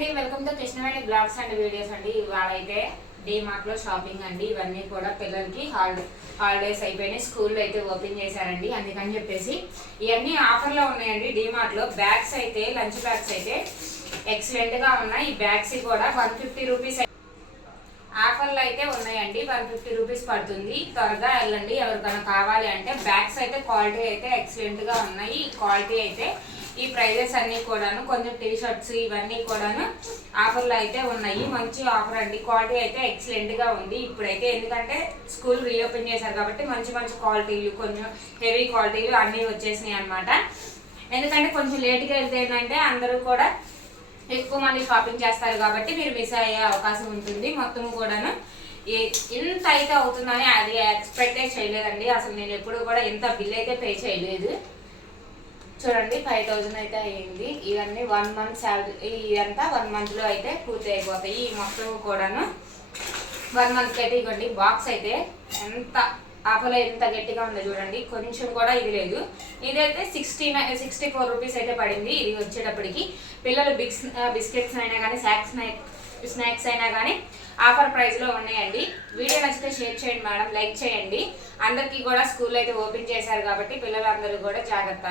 అండి, welcome to Krishnaveni blogs and videos అండి. ఇవాళ అయితే డీమార్ట్ లో షాపింగ్ అండి. ఇవన్నీ కూడా పిల్లలకి హాలిడేస్ అయిపోయినాయి, స్కూల్లో అయితే ఓపెన్ చేశారండి. అందుకని చెప్పేసి ఇవన్నీ ఆఫర్లో ఉన్నాయండి. డీమార్ట్ లో బ్యాగ్స్ అయితే, లంచ్ బ్యాగ్స్ అయితే ఎక్సలెంట్ గా ఉన్నాయి. ఈ బ్యాగ్స్ కూడా 150 రూపీస్ ఆఫర్లు అయితే ఉన్నాయండి. 150 రూపీస్ పడుతుంది. త్వరగా వెళ్ళండి ఎవరికైనా కావాలి అంటే. బ్యాగ్స్ అయితే క్వాలిటీ అయితే ఎక్సలెంట్ గా ఉన్నాయి. ఈ క్వాలిటీ అయితే ఈ ప్రైజెస్ అన్ని కూడాను, కొంచెం టీ షర్ట్స్ ఇవన్నీ కూడాను ఆఫర్లు అయితే ఉన్నాయి. మంచి ఆఫర్ అండి. క్వాలిటీ అయితే ఎక్సలెంట్ గా ఉంది ఇప్పుడైతే. ఎందుకంటే స్కూల్ రీఓపెన్ చేశారు కాబట్టి మంచి మంచి క్వాలిటీలు, కొంచెం హెవీ క్వాలిటీలు అన్నీ వచ్చేసినాయి అనమాట. ఎందుకంటే కొంచెం లేట్గా వెళ్తే ఏంటంటే అందరూ కూడా ఎక్కువ మంది షాపింగ్ చేస్తారు కాబట్టి మీరు మిస్ అయ్యే అవకాశం ఉంటుంది. మొత్తం కూడాను ఇంత అయితే అవుతుందని అది ఎక్స్పెక్టే చేయలేదండి. అసలు నేను ఎప్పుడు కూడా ఇంత బిల్ అయితే పే చేయలేదు. చూడండి 5000 అయితే అయ్యింది. ఇవన్నీ 1 మంత్ శాలరీ, ఇదంతా 1 మంత్లో అయితే పూర్తి అయిపోతాయి. ఈ మొత్తం కూడాను 1 మంత్కి అయితే. ఇవ్వండి బాక్స్ అయితే ఎంత ఆఫర్లో ఎంత గట్టిగా ఉందో చూడండి. కొంచెం కూడా ఇది లేదు. ఇదైతే 64 రూపీస్ అయితే పడింది. ఇది వచ్చేటప్పటికి పిల్లలు బిస్కెట్స్ అయినా కానీ స్నాక్స్ అయినా కానీ ఆఫర్ ప్రైస్లో ఉన్నాయండి. వీడియో నచ్చితే షేర్ చేయండి మేడం, లైక్ చేయండి. అందరికీ కూడా స్కూల్ అయితే ఓపెన్ చేశారు కాబట్టి పిల్లలందరూ కూడా జాగ్రత్త.